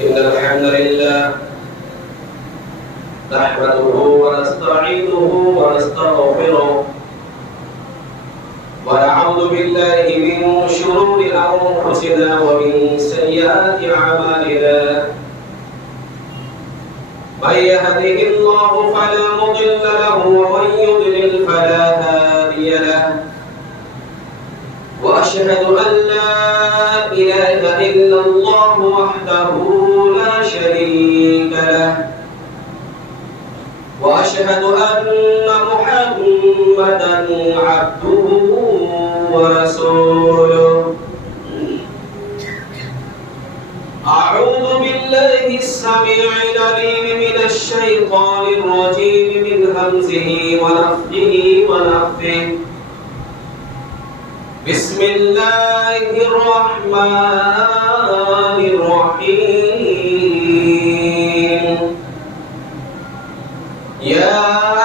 إن الحمد لله نحمده ونستعينه ونستغفره ونعوذ بالله من شرور أنفسنا ومن سيئات أعمالنا من يهده الله فلا مضل له ومن يضلل فلا هادي له وأشهد أن لا إله إلا الله وحده لا شريك له وأشهد أن محمدًا عبده ورسوله أعوذ بالله السميع العليم من الشيطان الرجيم من همزه ونفخه ونفثه بسم الله الرحمن الرحيم يا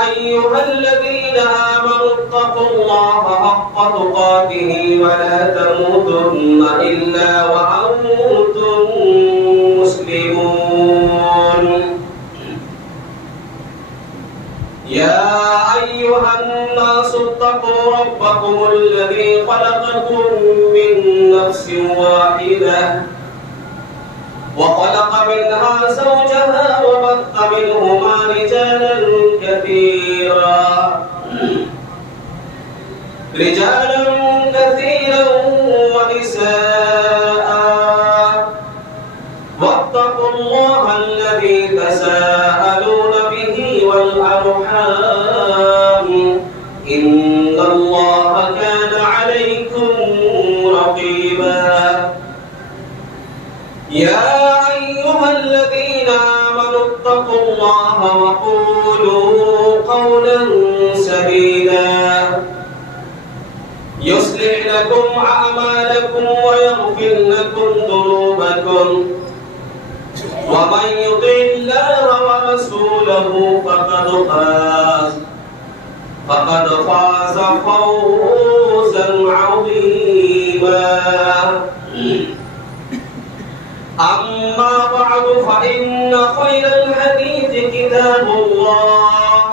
أيها الذين آمنوا اتقوا الله حق تقاته ولا تموتن إلا وأنتم مسلمون يا أيها الناس اتقوا ربكم الذي خلقكم من نفس واحدة وخلق منها زوجها وبث منهما رجالا كثيرا ونساء واتقوا الله الذي تساءلون به والأرحام إن الله كان عليكم رقيبا يا أيها الذين آمنوا اتقوا الله وقولوا قولا سديدا يصلح لكم أعمالكم ويغفر لكم ذنوبكم ومن يطع الله ورسوله فقد فاز فوزا عظيما أما بعد فإن خير الحديث كتاب الله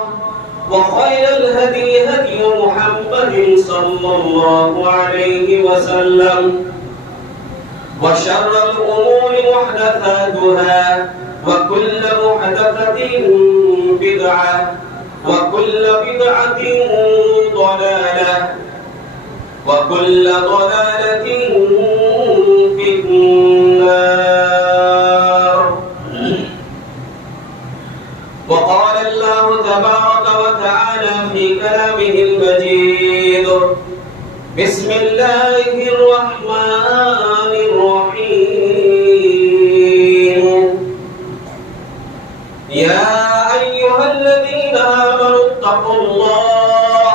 وخير الهدي هدي محمد صلى الله عليه وسلم وشر الأمور محدثاتها وكل محدثة بدعة وكل بدعة ضلالة وكل ضلالة في النار وقال الله تبارك وتعالى في كلامه المجيد بسم الله الرحمن الرحيم يا أيها الذين آمنوا اتقوا الله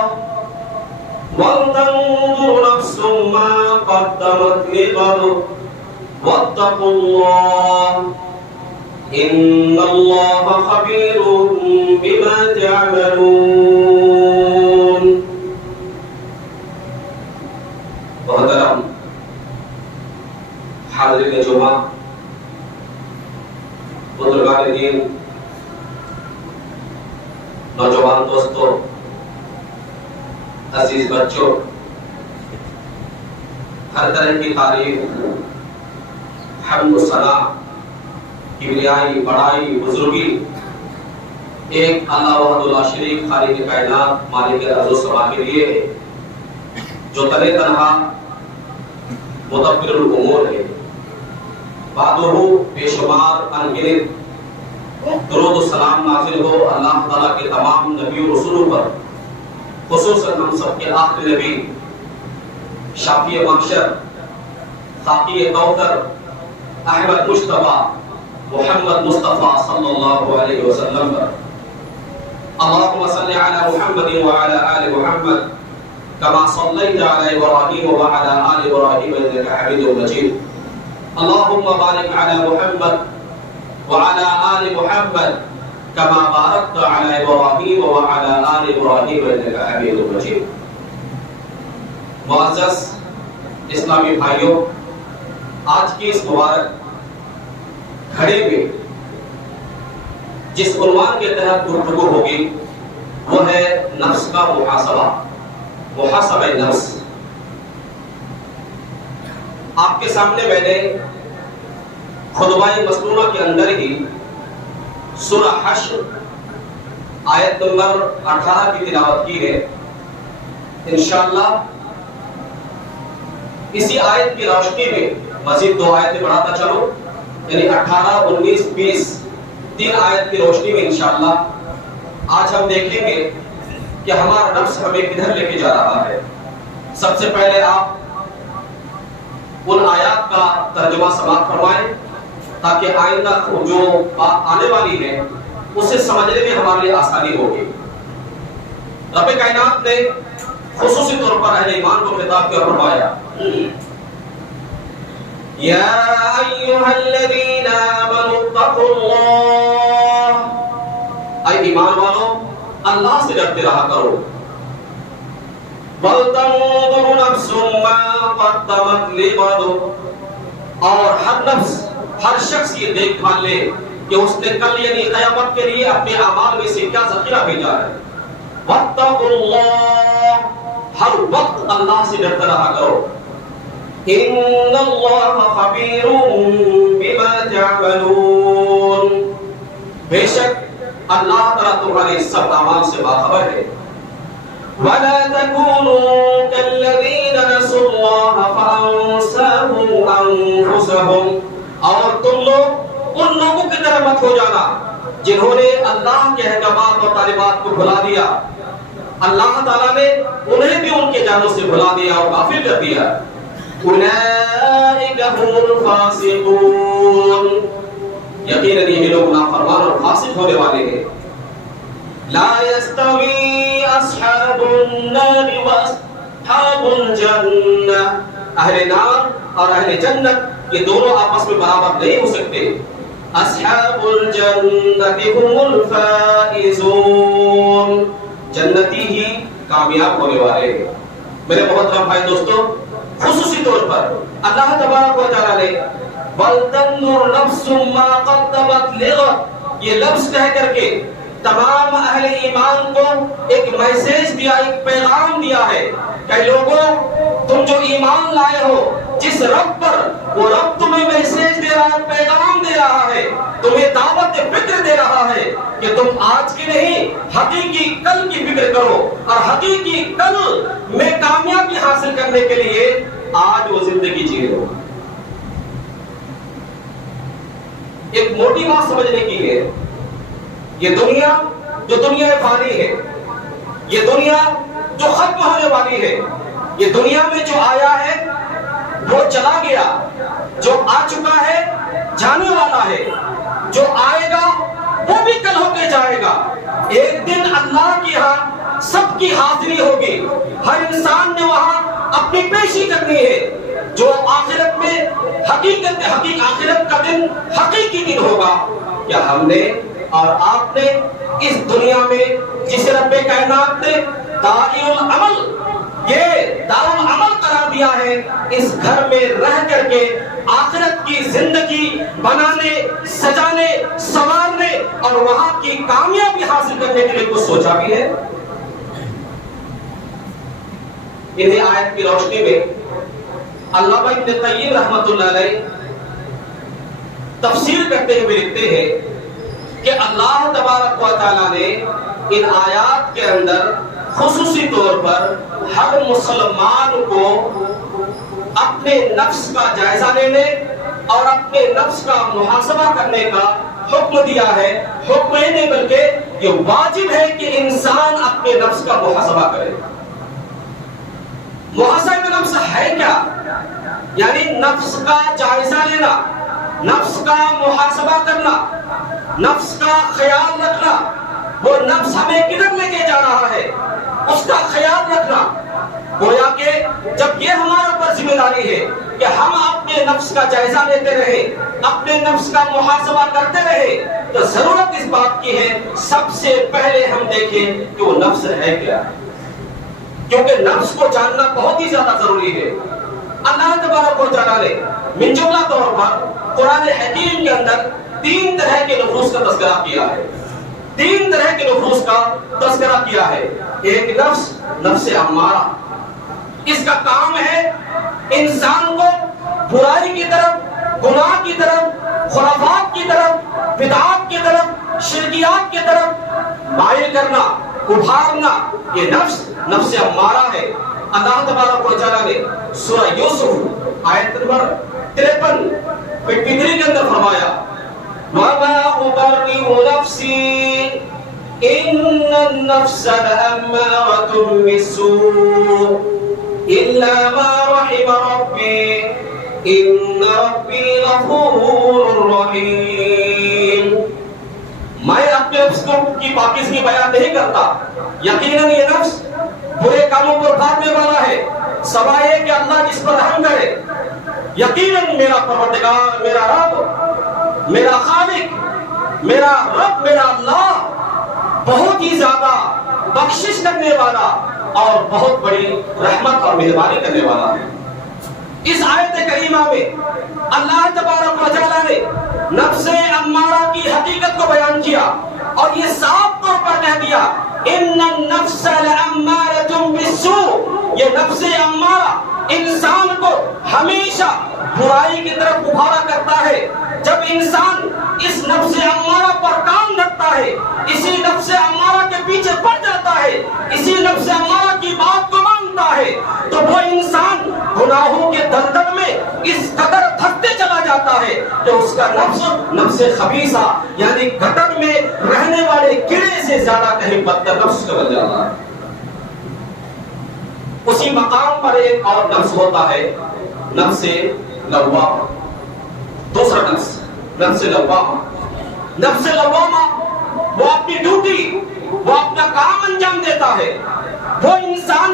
ولتنظر نفس ما قدمت لغد واتقوا الله إن الله خبير بما تعملون محترم حاضرین جمعہ بزرگان دین نوجوان دوستوں عزیز بچوں ہر طرح کی تعریف حمد و ثنا کبریائی بڑائی بزرگی ایک اللہ وحدہ لا شریک خالق کائنات مالک ارض و سما کے لیے ہے جو تنہا تنہا مدبر الامور ہے بعدہ بے شمار انگنت درود و سلام نازل ہو اللہ تعالیٰ کے تمام نبی و رسولوں پر خصوصاً ہم سب کے آخری نبی شافی محشر ساقی کوثر احمد مجتبی محمد مصطفیٰ صلی اللہ علیہ وسلم پر اللہم صلی علی محمد وعلی آل محمد كما صليت على إبراهيم وعلى آل إبراهيم إنك حميد مجيد اللهم بارك على محمد وعلى آل محمد كما باركت على إبراهيم وعلى آل إبراهيم إنك حميد مجيد معزز اسلامی بھائیوں، آج کی اس مبارک گھڑی میں جس عنوان کے تحت گفتگو ہوگی وہ ہے نفس کا محاسبہ، محاسبہ نفس۔ آپ کے سامنے میں نے خطبہ مسنونہ کے اندر ہی سورہ حشر آیت نمبر 18 کی تلاوت کی ہے۔ انشاءاللہ اسی آیت کی روشنی میں مزید 2 آیتیں بڑھاتا چلو، یعنی 18، 19، 20 3 آیت کی روشنی میں انشاءاللہ آج ہم دیکھیں گے کہ ہمارا نفس ہمیں کدھر لے کے جا رہا ہے۔ سب سے پہلے آپ ان آیات کا ترجمہ سماعت فرمائیں تاکہ آئندہ جو بات آنے والی ہے اسے سمجھنے میں ہمارے لیے آسانی ہوگی۔ رب کائنات نے خصوصی طور پر اہل ایمان کو خطاب کیا فرمایا، یا ایھا الذین آمنوا اتقوا اللہ، اے ایمان والو اللہ سے ڈرتے رہا کرو، وَلْتَنظُرْ نَفْسٌ مَّا قَدَّمَتْ لِغَدٍ، اور ہر نفس، ہر شخص یہ دیکھ بھال لے کہ اس نے کل یعنی قیامت کے لیے اپنے اعمال میں سے کیا ذخیرہ بھیجا ہے۔ وَاتَّقُوا اللَّهَ، ہر وقت اللہ سے ڈرتے رہا کرو، إِنَّ اللَّهَ خَبِيرٌ بِمَا تَعْمَلُونَ، بے شک اللہ تعالیٰ تمہارے سب اعمال سے باخبر ہے۔ وَلَا تَكُونُوا كَالَّذِينَ نَسُوا اللَّهَ فَأَنسَاهُمْ أَنفُسَهُمْ، اور تم لوگ ان لوگوں کی طرح مت ہو جانا جنہوں نے اللہ کے احکامات اور تعلیمات کو بھلا دیا، اللہ تعالیٰ نے انہیں بھی ان کے جانوں سے بھلا دیا اور غافل کر دیا۔ أُولَئِكَ هُمُ الْفَاسِقُونَ، یقیناً یہ لوگ نافرمان اور فاسق ہونے والے ہیں۔ لا يستوي اصحاب النار واصحاب الجنہ، اہل نار اور اہل جنت یہ دونوں آپس میں برابر نہیں ہو سکتے۔ اصحاب الجنہ هم الفائزون، جنتی ہی کامیاب ہونے والے ہیں۔ میرے محترم بھائی دوستو، خصوصی طور پر اللہ تبارک و تعالی نے وَلْتَنظُرْ نَفْسٌ مَّا قَدَّمَتْ لِغَدٍ یہ لفظ کہہ کر کے تمام اہل ایمان کو ایک میسج دیا، ایک پیغام دیا ہے کہ لوگوں تم جو ایمان لائے ہو جس رب پر، وہ رب تمہیں میسج دے رہا ہے، پیغام دے رہا ہے، تمہیں دعوت فکر دے رہا ہے کہ تم آج کی نہیں حقیقی کل کی فکر کرو، اور حقیقی کل میں کامیابی حاصل کرنے کے لیے آج وہ زندگی جی لو۔ ایک موٹی بات سمجھنے کی ہے، یہ دنیا جو دنیا فانی ہے، یہ دنیا جو ختم ہونے والی ہے، یہ دنیا میں جو آیا ہے وہ چلا گیا، جو آ چکا ہے جانے والا ہے، جو آئے گا وہ بھی کل ہو کے جائے گا۔ ایک دن اللہ کی ہاں سب کی حاضری ہوگی، ہر انسان نے وہاں اپنی پیشی کرنی ہے، جو آخرت میں آخرت کا دن حقیقی دن ہوگا۔ کیا ہم نے اور آپ نے اس دنیا میں جسے رب کائنات نے دارالعمل، یہ دارالعمل قرار دیا ہے، اس گھر میں رہ کر کے آخرت کی زندگی بنانے، سجانے، سنوارنے اور وہاں کی کامیابی حاصل کرنے کے لیے کچھ سوچا بھی ہے؟ انہیں آیت کی روشنی میں علامہ ابن قیم رحمۃ اللہ علیہ تفسیر کرتے ہوئے لکھتے ہیں کہ اللہ تبارک و تعالیٰ نے ان آیات کے اندر خصوصی طور پر ہر مسلمان کو اپنے نفس کا جائزہ لینے اور اپنے نفس کا محاسبہ کرنے کا حکم دیا ہے۔ حکم نہیں بلکہ یہ واجب ہے کہ انسان اپنے نفس کا محاسبہ کرے۔ محاسبہ نفس ہے کیا؟ یعنی نفس کا جائزہ لینا، نفس کا محاسبہ کرنا، نفس کا خیال رکھنا، وہ نفس ہمیں کدھر لے کے جا رہا ہے اس کا خیال رکھنا۔ گویا کہ جب یہ ہمارے اوپر ذمہ داری ہے کہ ہم اپنے نفس کا جائزہ لیتے رہے، اپنے نفس کا محاسبہ کرتے رہے، تو ضرورت اس بات کی ہے سب سے پہلے ہم دیکھیں کہ وہ نفس ہے کیا، کیونکہ نفس کو جاننا بہت ہی زیادہ ضروری ہے۔ اللہ تبارک و تعالیٰ نے من جملہ طور پر قرآن حکیم کے اندر 3 طرح کے نفوس کا تذکرہ کیا ہے. 3 طرح کے نفوس کا تذکرہ کیا ہے. ایک نفس، نفس امارہ، اس کا کام ہے انسان کو برائی کی طرف، گناہ کی طرف، خرافات کی طرف، بدعات کی طرف، شرکیات کی طرف مائل کرنا، ابھارنا. یہ نفس، نفس امارہ ہے. اللہ تبارک و تعالیٰ نے سورہ یوسف آیت نمبر 53 کے اندر فرمایا وَمَا أُبَرِّئُ نَفْسِي إِنَّ النَّفْسَ لَأَمَّارَةٌ بِالسُّوءِ إِلَّا مَا رَحِمَ رَبِّي إِنَّ رَبِّي غَفُورٌ رَحِيمٌ. میں اپنے نفس کی پاکیزگی بیان نہیں کرتا. یقیناً یہ نفس برے کاموں پر بھاگنے والا ہے، سوائے کہ اللہ جس پر رحم کرے. یقیناً میرا پروردگار، میرا رب، میرا خالق، میرا رب، میرا اللہ بہت ہی زیادہ بخشش کرنے والا اور بہت بڑی رحمت اور مہربانی کرنے والا ہے. اس آیت کریمہ میں اللہ تبارک و تعالیٰ نے نفس امارہ کی حقیقت کو بیان کیا اور یہ صاف طور پر کہہ دیا ان النفس لامارۃ بالسوء. یہ نفس امارہ انسان کو ہمیشہ برائی کی طرف ابھارا کرتا ہے. جب انسان اس نفس امارہ پر کام رکھتا ہے، اسی نفس امارہ کے پیچھے پڑ جاتا ہے، اسی نفس امارہ کی بات کو مانتا ہے، تو وہ انسان گناہوں کے دلدل میں اس قدر تھکتے چلا جاتا ہے کہ اس کا نفس خبیثہ یعنی گٹر میں رہنے والے کیڑے سے زیادہ کہیں بدتر نفس کا بن جاتا ہے. اسی مقام پر ایک اور نفس ہوتا ہے، نفس لوامہ. دوسرا نفس لوامہ. نفس لوامہ وہ اپنی ڈیوٹی، وہ اپنا کام انجام دیتا ہے. وہ انسان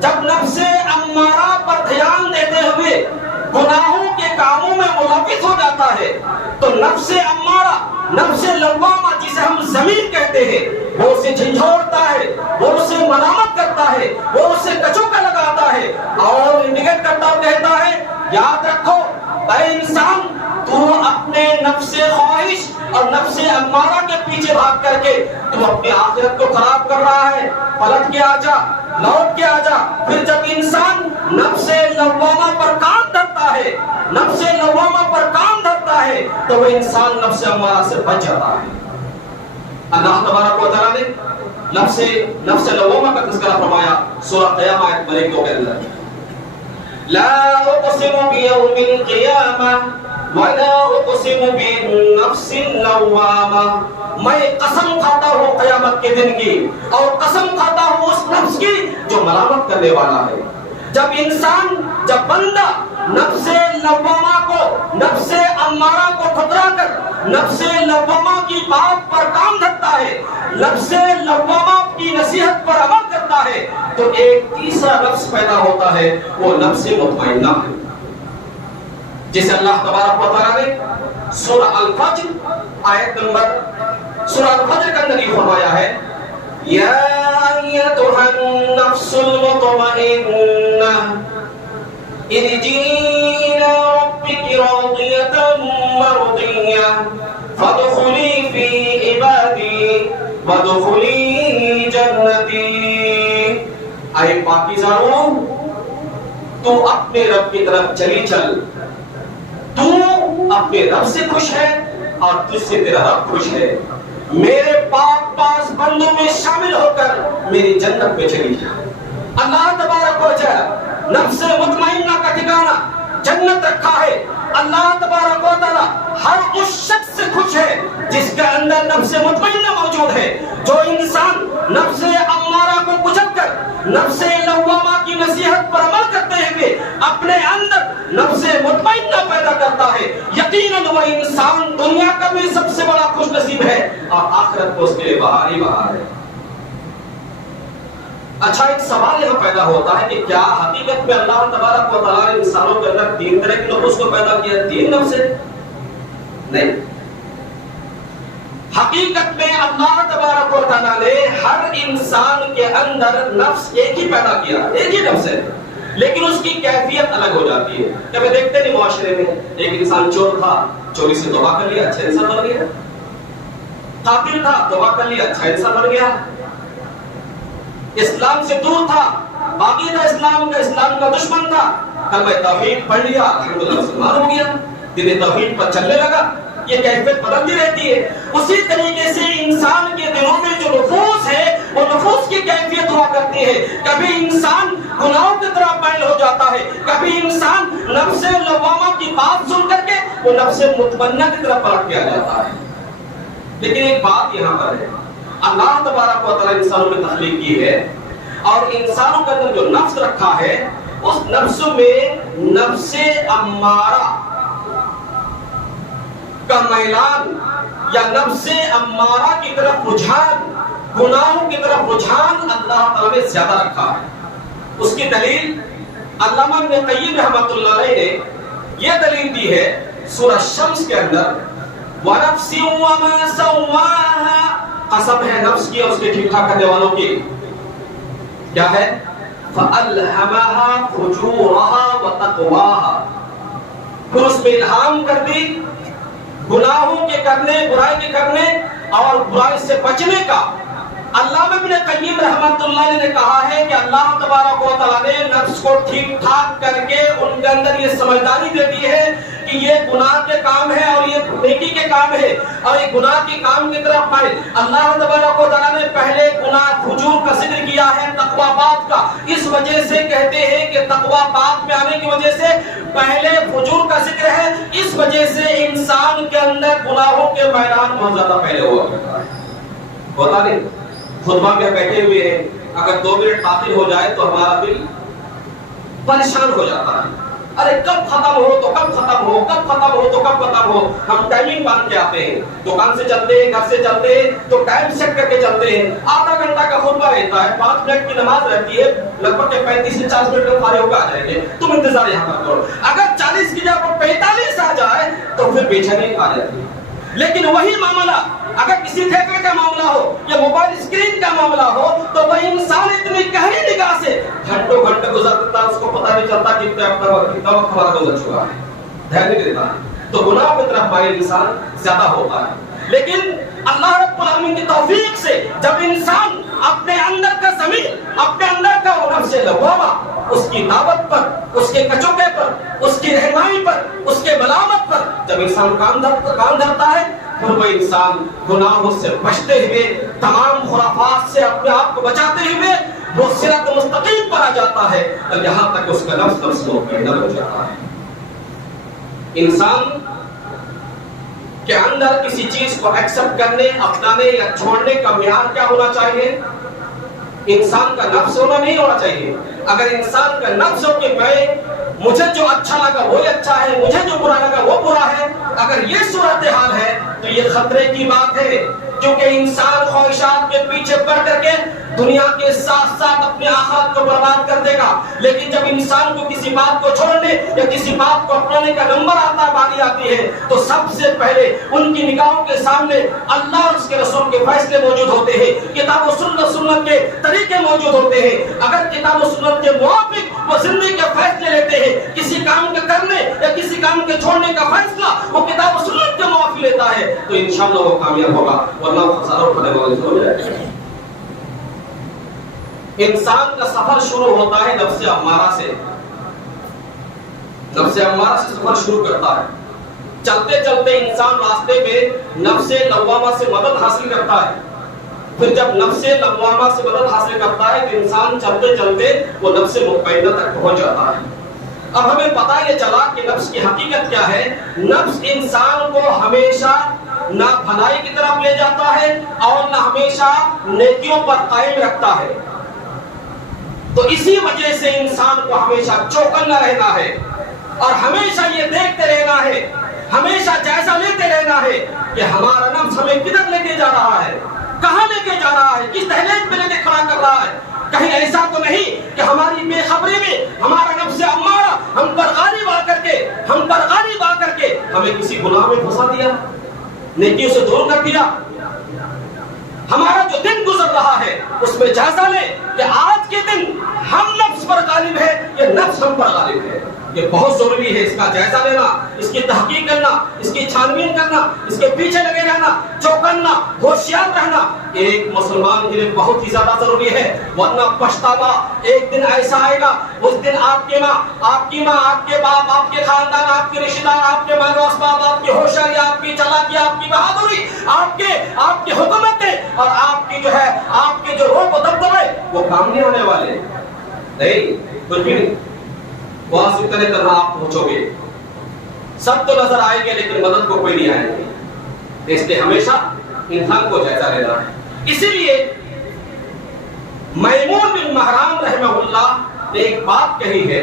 جب نفس امارہ پر دھیان دیتے ہوئے گناہوں کے کاموں میں ملوث ہو جاتا ہے تو نفس امارہ، نفس لوامہ جسے ہم ضمیر کہتے ہیں، وہ اسے جھنجھوڑتا ہے، وہ اسے ملامت کرتا ہے، وہ اسے کچوکا لگاتا ہے اور انڈیکیٹ کرتا اور کہتا ہے یاد رکھو اے انسان، تو اپنے نفس خواہش اور نفس امارہ کے پیچھے بھاگ کر کے تو اپنی آخرت کو خراب کر رہا ہے. پلٹ کے آ جا، لوٹ کے آ جا. پھر جب انسان نفس لوامہ پر کام دھرتا ہے، نفس لوامہ پر کام دھرتا ہے تو وہ انسان نفس امارہ سے بچ جاتا ہے. اللہ تبارک و تعالیٰ نے نفس لوامہ کا تذکرہ فرمایا سورہ قیامہ آیت نمبر 2 کے اندر. لا اقسم بیوم القیامہ وَلَا أُقْسِمُ بِالنَّفْسِ اللَّوَّامَةِ. میں قسم کھاتا ہوں قیامت کے دن کی اور قسم کھاتا ہوں اس نفس کی جو ملامت کرنے والا ہے. جب بندہ نفس لوامہ کو، نفس امارہ کو ٹھکرا کر نفس لوامہ کی بات پر کام دھرتا ہے، نفس لوامہ کی نصیحت پر عمل کرتا ہے تو ایک تیسرا نفس پیدا ہوتا ہے، وہ نفس مطمئنہ ہے، جسے اللہ تبارک و تعالیٰ نے سورہ الفجر آیت نمبر سورہ الفجر کا اندر یہ فرمایا ہے یا ایتھا النفس المطمئنہ ارجعی الی ربک راضیۃ مرضیہ فادخلی فی عبادی وادخلی جنتی. اے پاکیزہ روح، تو اپنے رب کی طرف چلی چل. تو اپنے رب سے خوش ہے اور تجھ سے تیرا رب خوش ہے. میرے پاک پاس بندوں میں شامل ہو کر میری جنت میں چلی جا. اللہ تبارک و تعالی نفس مطمئنہ کا ٹھکانہ جنت رکھا ہے. اللہ تبارک و تعالی ہر اس شخص سے خوش ہے جس کے اندر نفس مطمئنہ موجود ہے. جو انسان نفس امارہ کو کچل کر نفس لوامہ کی نصیحت پر عمل کرتے ہوئے اپنے اندر نفس مطمئنہ پیدا کرتا ہے، یقیناً وہ انسان دنیا کا بھی سب سے بڑا خوش نصیب ہے اور آخرت کو اس کے لیے بہار ہی بہار ہے. اچھا، ایک سوال یہاں پیدا ہوتا ہے کہ کیا حقیقت میں اللہ تبارک و تعالیٰ نے انسانوں کے اندر 3 طرح کے نفس کو پیدا کیا؟ 3 نفس ہے؟ نہیں. حقیقت میں اللہ تبارک و تعالیٰ نے ہر انسان کے اندر نفس ایک ہی پیدا کیا، ایک ہی نفس ہے. لیکن اس کی کیفیت الگ ہو جاتی ہے. کبھی دیکھتے نہیں معاشرے میں ایک انسان چور تھا, چوری سے توبہ کر لیا, اچھا انسان بن گیا. قاتل تھا, توبہ کر لیا, اچھا انسان بن گیا. اسلام سے دور تھا, باقی تھا اسلام کا دشمن تھا, کلمہ توحید پڑھ لیا, الحمدللہ مسلمان ہو گیا, دین توحید پر چلنے لگا. یہ کیفیت بدلتی رہتی ہے. اسی طریقے سے انسان کے دلوں میں جو نفوس ہے وہ نفوس کی کیفیت ہوا کرتی ہے. کبھی انسان گناہوں کی طرف مائل ہو جاتا ہے, کبھی انسان نفس لوامہ کی بات سن کر کے وہ نفس مطمئنہ کی طرف پلٹ کے آ جاتا ہے. لیکن ایک بات یہاں پر ہے, اللہ تبارک و تعالی انسانوں نے تخلیق کی ہے اور انسانوں کے اندر جو نفس رکھا ہے اس نفس میں نفس امارہ کا میلان یا نفس امارہ کی طرف رجحان, گناہوں کی طرف رجحان اللہ تعالی نے زیادہ رکھا ہے. اس کی دلیل علامہ ابن قیم رحمۃ اللہ علیہ نے یہ دلیل دی ہے سورہ شمس کے اندر, وَنَفْسٍ وَمَا سَوَّاهَا, قسم ہے نفس کی اور اس کے ٹھیک ٹھاک کرنے والوں کی. کیا ہے؟ فَأَلْهَمَهَا فُجُورَهَا وَتَقْوَاهَا, پھر اس میں الہام کر دی گناہوں کے کرنے, برائی کے کرنے اور برائی سے بچنے کا. علامہ ابن قیم رحمۃ اللہ علیہ نے کہا ہے کہ اللہ تبارک و تعالیٰ نے نفس کو ٹھیک ٹھاک کر کے ان کے اندر یہ سمجھداری دے دی ہے کہ یہ گناہ کے کام ہے اور یہ نیکی کے کام ہے, اور یہ گناہ کے کام کی طرف مائل. اللہ تبارک و تعالیٰ نے پہلے گناہ فجور کا ذکر کیا ہے, تقویٰ بات کا. اس وجہ سے کہتے ہیں کہ تقویٰ بات میں آنے کی وجہ سے پہلے فجور کا ذکر ہے. اس وجہ سے انسان کے اندر گناہوں کے میدان بہت زیادہ پہلے ہوا کرتا ہے. ہوتا نہیں, خطبہ میں بیٹھے ہوئے ہیں, اگر 2 منٹ تاخیر ہو جائے تو ہمارا دل پریشان ہو جاتا ہے. ارے کب ختم ہو تو کب ختم ہو, کب ختم ہو تو کب ختم ہو. ہم ٹائمنگ باندھ کے آتے ہیں, دکان سے چلتے ہیں, گھر سے چلتے ہیں تو ٹائم سیٹ کر کے چلتے ہیں. آدھا گھنٹہ کا خطبہ رہتا ہے, 5 منٹ کی نماز رہتی ہے, لگ بھگ 35 سے 40 منٹ میں فارغ ہو کے آ جائیں گے. تم انتظار یہاں پر کرو. اگر 40 کی جگہ 45 آ جائے تو پھر بے چینی آ جاتی ہے. لیکن وہی معاملہ اگر کسی تھیٹر کا معاملہ ہو یا موبائل اسکرین کا معاملہ ہو تو وہ انسان اتنی گہری نگاہ سے گھنٹوں گھنٹے گزر دیتا ہے, اس کو پتہ نہیں چلتا کہ کتنا وقت ہمارا گزر چکا ہے, دھیان نہیں دیتا ہے. تو گناہ کی طرف مائل انسان زیادہ ہوتا ہے. لیکن اللہ رب العالمین کی توفیق سے جب انسان اپنے اندر کا زمین, اپنے اندر کا وہ نفس لوامہ, اس کی دعوت پر, اس کے کچوکے پر, اس کی رہنمائی پر, اس کے ملامت پر جب انسان کام دھرتا ہے پھر وہ انسان گناہوں سے بچتے ہوئے, تمام خرافات سے اپنے آپ کو بچاتے ہوئے وہ صراط مستقیم پر آ جاتا ہے, اور یہاں تک اس کا نفس مطمئنہ ہو جاتا ہے. انسان کے اندر کسی چیز کو ایکسپٹ کرنے, اپنانے یا چھوڑنے کا معیار کیا ہونا چاہیے؟ انسان کا نفس ہونا نہیں ہونا چاہیے. اگر انسان کا نفس ہو کہ مجھے جو اچھا لگا وہی اچھا ہے, مجھے جو برا لگا وہ برا ہے, اگر یہ صورتحال ہے تو یہ خطرے کی بات ہے, کیونکہ انسان خواہشات کے پیچھے پڑ کر کے دنیا کے ساتھ ساتھ اپنے آخرت کو برباد کر دے گا. لیکن جب انسان کو کسی بات کو چھوڑنے یا کسی بات کو اپنانے کا نمبر آتا, باری آتی ہے, تو سب سے پہلے ان کی نگاہوں کے سامنے اللہ اور اس کے رسول کے فیصلے موجود ہوتے ہیں, کتاب و سنت کے طریقے موجود ہوتے ہیں. اگر کتاب و سنت کے موافق وہ زندگی کے فیصلے لیتے ہیں, کسی کام کے کرنے یا کسی کام کے چھوڑنے کا فیصلہ وہ کتاب و سنت کے موافق لیتا ہے, تو انشاءاللہ وہ کامیاب ہوگا, ورنہ وہ خسارہ اٹھانے والے سے ہو جائے گا. انسان کا سفر شروع ہوتا ہے نفس امارہ سے. نفس امارہ سے سفر شروع کرتا ہے. چلتے چلتے انسان راستے میں نفس لوامہ سے مدد حاصل کرتا ہے. پھر جب نفس لوامہ سے مدد حاصل کرتا ہے تو انسان چلتے چلتے وہ نفس مطمئنہ تک پہنچ جاتا ہے. اب ہمیں پتہ یہ چلا کہ نفس کی حقیقت کیا ہے. نفس انسان کو ہمیشہ نہ بھلائی کی طرف لے جاتا ہے اور نہ ہمیشہ نیکیوں پر قائم رکھتا ہے. تو اسی وجہ سے انسان کو ہمیشہ چوکنا رہنا ہے اور ہمیشہ یہ دیکھتے رہنا ہے, ہمیشہ جائزہ لیتے رہنا ہے کہ ہمارا نفس ہمیں کدھر لے کے جا رہا ہے, کہاں لے کے جا رہا ہے, کس دہلیز پہ لے کے کھڑا کر رہا ہے. کہیں ایسا تو نہیں کہ ہماری بے خبری میں ہمارا نفس امارہ ہم پر غالب آ کر کے ہمیں کسی گناہ میں پھنسا دیا, نیکیوں سے دور کر دیا. ہمارا جو دن گزر رہا ہے اس میں جائزہ لیں کہ آج کے دن ہم نفس پر غالب ہے یا نفس ہم پر غالب ہے. یہ بہت ضروری ہے اس کا جائزہ لینا، اس کی تحقیق کرنا، اس کی چھانبین کرنا، اس کے پیچھے لگے رہنا، چوکنا، ہوشیار رہنا ایک مسلمان کے لیے بہت ہی زیادہ ضروری ہے. ورنہ پچھتاوا ایک دن ایسا آئے گا، اس دن آپ کی ماں، آپ کی ماں، آپ کے باپ، آپ کے خاندان، آپ کے رشتہ دار، آپ کے مال و اسباب، آپ کی ہوشیاری، آپ کی چالاکی، آپ کی بہادری، آپ کی حکومتیں اور آپ کی جو ہے آپ کے جو روپ و دبدبے وہ کام نہیں ہونے والے. نہیں، کچھ بھی نہیں. وہاں سے طرح آپ پہنچو گے، سب تو نظر آئیں گے لیکن مدد کو کوئی نہیں آئے گی. اس لیے ہمیشہ انسان کو جائزہ لینا ہے. اسی لیے میمون بن مہران رحمہ اللہ نے ایک بات کہی ہے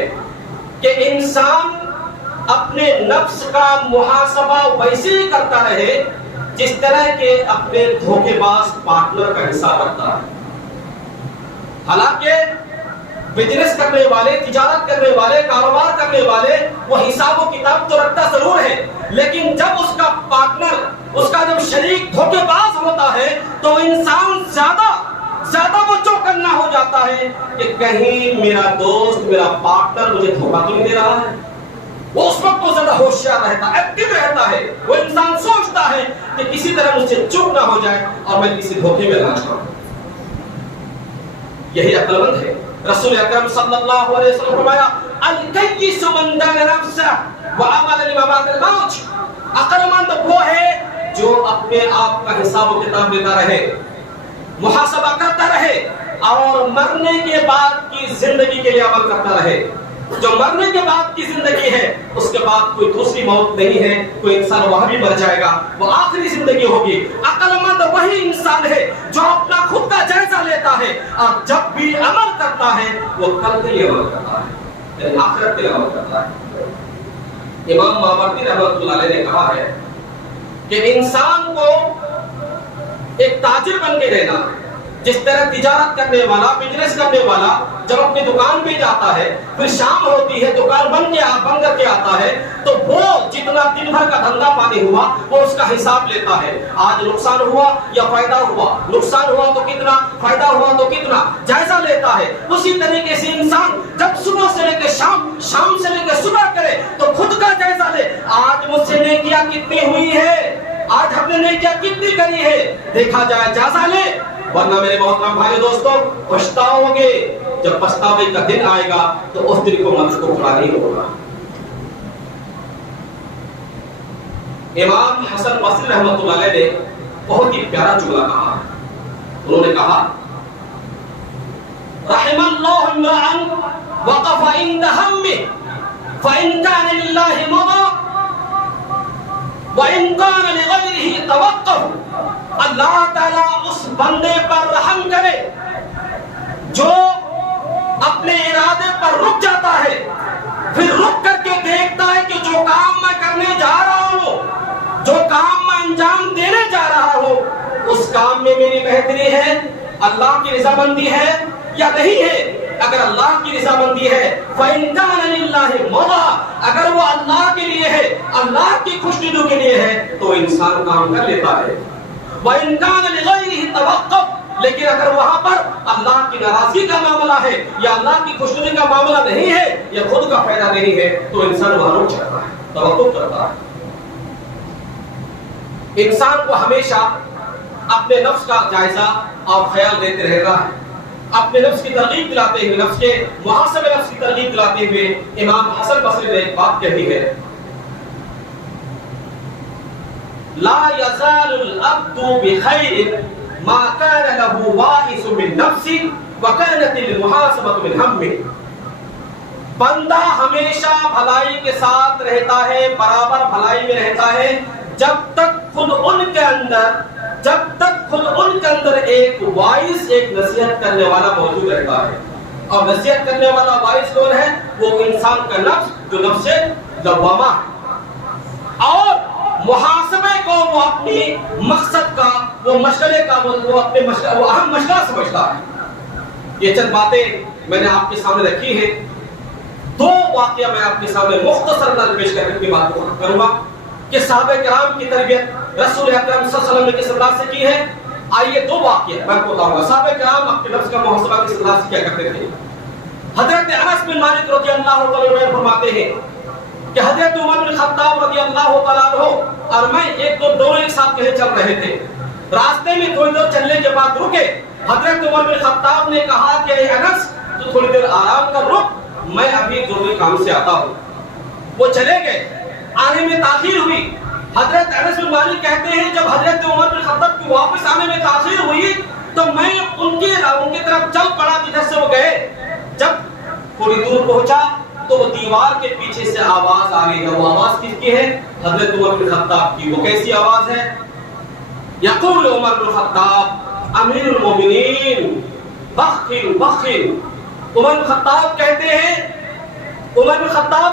کہ انسان اپنے نفس کا محاسبہ ویسے ہی کرتا رہے جس طرح کہ اپنے دھوکے باز پارٹنر کا حساب کرتا ہے. حالانکہ بزنس کرنے والے، تجارت کرنے والے، کاروبار کرنے والے وہ حساب و کتاب تو رکھتا ضرور ہے، لیکن جب اس کا پارٹنر، اس کا جب شریک دھوکے باز ہوتا ہے تو انسان زیادہ وہ چوکنا ہو جاتا ہے کہ کہیں میرا دوست، میرا پارٹنر مجھے دھوکہ تو نہیں دے رہا ہے. وہ اس وقت تو زیادہ ہوشیار رہتا ہے، ایکٹیو رہتا ہے. وہ انسان سوچتا ہے کہ کسی طرح مجھ سے چوک نہ ہو جائے اور میں کسی دھوکے میں نہ جاؤں. یہی عقل مند ہے. رسول اکرم صلی اللہ علیہ وسلم فرمایا الکیس من دان نفسہ وعمل لما بعد الموت. عقل مند وہ ہے جو اپنے آپ کا حساب و کتاب لیتا رہے، محاسبہ کرتا رہے اور مرنے کے بعد کی زندگی کے لیے عمل کرتا رہے. جو مرنے کے بعد کی زندگی ہے اس کے بعد کوئی دوسری موت نہیں ہے، کوئی انسان وہاں بھی مر جائے گا، وہ آخری زندگی ہوگی. عقل مند وہی انسان ہے جو اپنا خود کا جائزہ لیتا ہے اور جب بھی عمل کرتا ہے وہ کل کے لیے عمل کرتا ہے، یعنی آخرت کے لیے عمل کرتا ہے. امام ماوردی رحمۃ اللہ علیہ نے کہا ہے کہ انسان کو ایک تاجر بن کے رہنا ہے. جس طرح تجارت کرنے والا، بزنس کرنے والا جب اپنی دکان پہ جاتا ہے، پھر شام ہوتی ہے، دکان بن کر کے آتا ہے تو وہ جتنا دن بھر کا دھندا پانی ہوا وہ اس کا حساب لیتا ہے. آج نقصان ہوا یا فائدہ ہوا، نقصان ہوا تو کتنا، فائدہ ہوا تو کتنا، جائزہ لیتا ہے. اسی طریقے سے انسان جب صبح سے لے کے شام، شام سے لے کے صبح کرے تو خود کا جائزہ لے. آج مجھ سے نیکیاں کتنی ہوئی ہے، آج ہم نے نیکیاں کتنی کری ہے، دیکھا جائے، جائزہ لے. ورنہ میرے محترم بھائی دوستو پچھتاؤ گے. جب پچھتاوے کا دن آئے گا تو اس دن کو مت کو پورا نہیں ہوگا. امام حسن بصری رحمۃ اللہ علیہ نے بہت ہی پیارا جملہ کہا. انہوں نے کہا رحم اللہ امرأ وقف عند همه فإن كان لله مضى وإن كان لغيره توقف. اللہ تعالیٰ اس بندے پر رحم کرے جو اپنے ارادے پر رک جاتا ہے، پھر رک کر کے دیکھتا ہے کہ جو کام میں کرنے جا رہا ہوں، جو کام میں انجام دینے جا رہا ہوں، اس کام میں میری بہتری ہے، اللہ کی رضامندی ہے یا نہیں ہے. اگر اللہ کی رضامندی ہے فَإِن كَانَ لِلَّهِ مَضَى، اگر وہ اللہ کے لیے ہے، اللہ کی خوشنودی کے لیے ہے تو انسان کام کر لیتا ہے. وَإِن كَانَ لِغَيْرِهِ تَوَقَّفَ، لیکن اگر وہاں پر اللہ کی ناراضگی کا معاملہ ہے یا اللہ کی خوشنودی کا معاملہ نہیں ہے یا خود کا فائدہ نہیں ہے تو انسان وہاں رک جاتا ہے، توقف کرتا ہے. انسان کو ہمیشہ اپنے نفس کا جائزہ اور خیال دیتے رہنا ہے. اپنے نفس کی ترغیب دلاتے ہوئے، نفس کے محاسبے نفس کی ترغیب دلاتے ہوئے امام حسن بصری نے ایک بات کہی ہے لا يزال العبد بخير ما كان له واعظ من نفسه وكانت المحاسبة من همه. بندہ ہمیشہ بھلائی کے ساتھ رہتا ہے، برابر بھلائی میں رہتا ہے جب تک خود ان کے اندر ایک واعظ، ایک نصیحت کرنے والا موجود رہتا ہے. اور نصیحت کرنے والا واعظ کون ہے؟ وہ انسان کا نفس جو نفس لوامہ ہے، اور محاسبے کو وہ اپنی مقصد کا، وہ مشغلے کا، وہ اپنے وہ اہم مشغلہ سمجھتا ہے. یہ چند باتیں میں نے آپ کے سامنے رکھی ہیں. دو واقعہ میں آپ کے سامنے مختصر نظر پیش کرنے کی بات کروں گا کہ صحابہ کرام کی تربیت رسول اکرم صلی اللہ علیہ وسلم نے کس انداز سے کی ہے. آئیے دو واقعہ میں بتاؤں گا. صحابہ کرام اپنے نفس کا محاسبہ کس طرح سے کیا کرتے تھے. حضرت انس بن مالک رضی اللہ تعالیٰ عنہ فرماتے ہیں کہ حضرت عمر بن خطاب رضی اللہ تعالیٰ عنہ اور میں ایک دونوں ایک ساتھ کہیں چل رہے تھے. راستے میں تھوڑی دور چلنے کے بعد رکے. حضرت عمر بن خطاب نے کہا کہ اے انس تو تھوڑی دیر آرام کر، رک، میں ابھی ضروری کام سے آتا ہوں. وہ چلے گئے، آنے میں تاخیر ہوئی. حضرت انس بن مالک کہتے ہیں جب حضرت عمر بن خطاب کی واپس آنے میں تاخیر ہوئی تو میں ان کی طرف چل پڑا جدھر سے وہ گئے. جب تھوڑی دور پہنچا تو وہ دیوار کے پیچھے سے آواز آ رہی ہے. وہ آواز کس کی ہے؟ حضرت عمر بن خطاب کی. وہ کیسی آواز ہے؟ یقول عمر بن خطاب امیر المومنین بخل بخل. عمر بن خطاب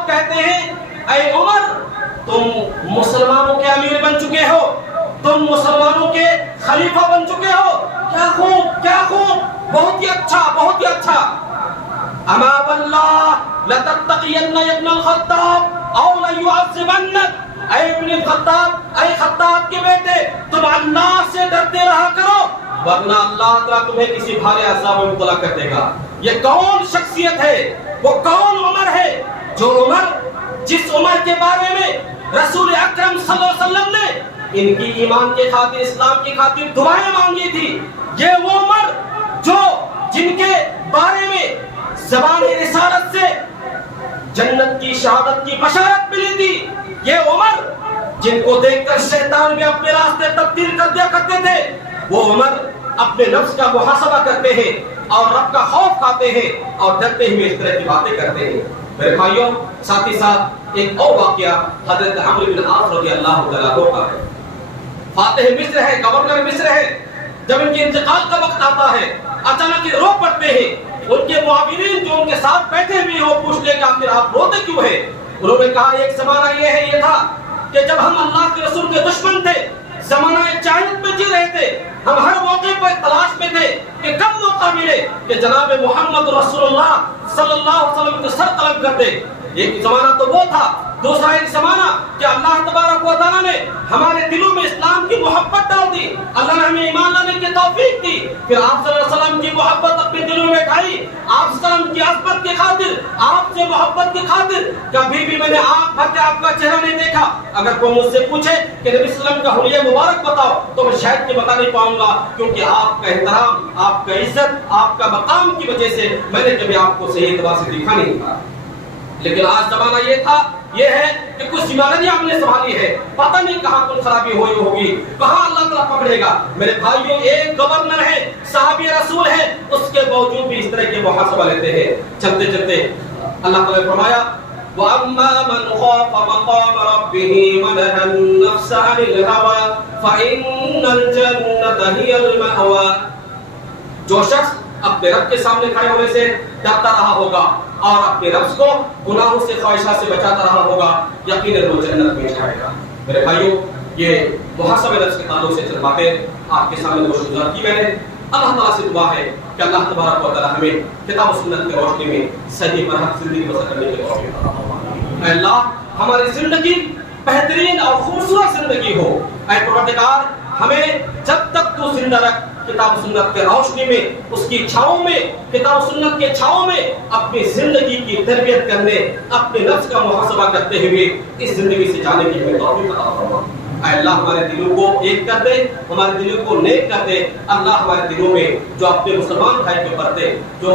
کہتے ہیں اے عمر تم مسلمانوں کے امیر بن چکے ہو، تم مسلمانوں کے خلیفہ بن چکے ہو. کیا خوب، کیا خوب، بہت ہی اچھا، بہت ہی اچھا. اما واللہ لتتقین ابن الخطاب او لیعذبنک. اے ابن الخطاب، اے خطاب کے بیٹے، تم اللہ سے ڈرتے رہا کرو ورنہ اللہ تعالیٰ تمہیں کسی بھاری عذاب میں مبتلا کر دے گا. یہ کون شخصیت ہے؟ وہ کون عمر ہے جو جس عمر کے بارے میں رسول اکرم صلی اللہ علیہ وسلم نے ان کی ایمان کے خاطر، اسلام کی خاطر دعائیں مانگی تھی. یہ وہ عمر جو جن کے بارے میں زبان رسالت سے جنت کی شہادت کی بشارت ملی تھی. یہ عمر جن کو دیکھ کر شیطان بھی اپنے راستے تبدیل کر دیا کرتے تھے. وہ عمر اپنے نفس کا محاسبہ کرتے ہیں اور رب کا خوف کھاتے ہیں اور ڈرتے ہوئے اس طرح کی باتیں کرتے ہیں. میرے بھائیوں، ساتھ ہی ساتھ ایک اور واقعہ حضرت عمرو بن عاص رضی اللہ تعالیٰ عنہ کا ہے. فاتح مصر ہے، گورنر مصر ہے. جب ان کے انتقال کا وقت آتا ہے اچانک یہ رو پڑتے ہیں. ان کے معاونین جو ان کے ساتھ بیٹھے ہوئے وہ پوچھتے کہ آخر آپ روتے کیوں ہیں؟ انہوں نے کہا ایک زمانہ یہ تھا کہ جب ہم اللہ کے رسول کے دشمن تھے، زمانہ جاہلیت میں جی رہے تھے، ہم ہر موقع پر تلاش میں تھے کہ کب موقع ملے کہ جناب محمد رسول اللہ صلی اللہ علیہ وسلم کو سر قلم کر دے. ایک زمانہ تو وہ تھا. دوسرا ایک زمانہ کہ اللہ تبارک و تعالیٰ نے ہمارے دلوں میں اسلام کی محبت ڈال دی، اللہ نے ہمیں ایمان لانے کی توفیق دی. پھر آپ صلی اللہ علیہ وسلم کی محبت اپنے دلوں میں ڈھائی. آپ صلی اللہ علیہ وسلم کی عظمت کی خاطر، آپ سے محبت کی خاطر کبھی بھی میں نے آنکھ بھر کے آپ کا چہرہ نہیں دیکھا. اگر کوئی مجھ سے پوچھے کہ نبی صلی اللہ علیہ وسلم کا حلیہ مبارک بتاؤ تو میں شاید کہ بتا نہیں پاؤں گا، کیونکہ آپ کا احترام، آپ کا عزت، آپ کا مقام کی وجہ سے میں نے کبھی آپ کو صحیح اعتبار سے دیکھا نہیں تھا. لیکن آج زمانہ یہ ہے کہ کچھ ذمہ داری آپ نے سنبھالی ہے، پتہ نہیں کہاں کون خرابی ہوگی، کہاں اللہ تعالیٰ پکڑے گا. میرے بھائیوں، ایک گورنر ہے، صحابی رسول ہے، اس کے باوجود بھی اس طرح کے محاسبہ لیتے ہیں. چلتے چلتے اللہ تعالیٰ نے فرمایا وَأَمَّا مَنْ خَافَ مَقَامَ رَبِّهِ وَنَهَى النَّفْسَ عَنِ الْهَوَىٰ فَإِنَّ الْجَنَّةَ هِيَ الْمَأْوَىٰ. جو شخص اپنے رب کے سامنے کھڑے ہونے سے ڈرتا رہا ہوگا اور اپنے نفس کو گناہوں سے، خواہشات سے بچاتا رہا ہوگا، یقیناً وہ جنت میں جائے گا. میرے بھائیوں، یہ محاسبہ نفس کے تعلق سے چند باتیں آپ کے سامنے گزار کی میں نے. اللہ تعالیٰ سے دعا ہے کہ اللہ تبارک و تعالیٰ ہمیں کتاب و سنت کی روشنی میں صحیح برحق زندگی بسر کرنے کی توفیق عطا فرمائے. اے اللہ، ہماری زندگی بہترین اور خوبصورت زندگی ہو. اے پروردگار، ہمیں جب تک تو زندہ رکھ کتاب و سنت کے روشنی میں، اس کی چھاؤں میں، کتاب و سنت کے چھاؤں میں اپنی زندگی کی تربیت کرنے، اپنے نفس کا محاسبہ کرتے ہوئے اس زندگی سے جانے کی ہمیں توفیق عطا فرما. اے اللہ، ہمارے دلوں کو ایک کر دے، ہمارے دلوں کو نیک کر دے. اللہ، ہمارے دلوں میں جو اپنے مسلمان بھائی کے پردے، جو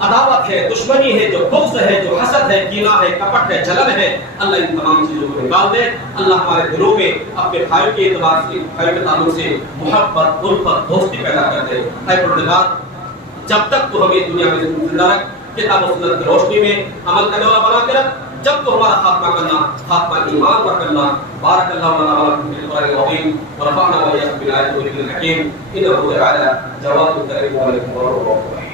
عداوت ہے، دشمنی ہے، جو بغض ہے، جو حسد ہے، کینہ ہے، کپٹ ہے، جلن ہے، اللہ ان تمام چیزوں کو نکال دے. اللہ ہمارے دلوں میں اپنے بھائیوں کے اعتبار سے، بھائیوں کے تعلق سے محبت، الفت، دوستی پیدا کر دے. اے پروردگار، جب تک تو ہمیں دنیا میں زندہ رکھ، کتاب و سنت کی روشنی میں عمل کرنے والا بنا کے رکھ. جب تو ہمارا خاتمہ کرنا، خاتمہ ایمان پر کرنا. بارک اللہ لنا ولکم فی القرآن العظیم ورفعنا وإياکم بالآیات والذکر الحکیم. انہ تعالی جواد الکریم علیکم ورحمۃ اللہ.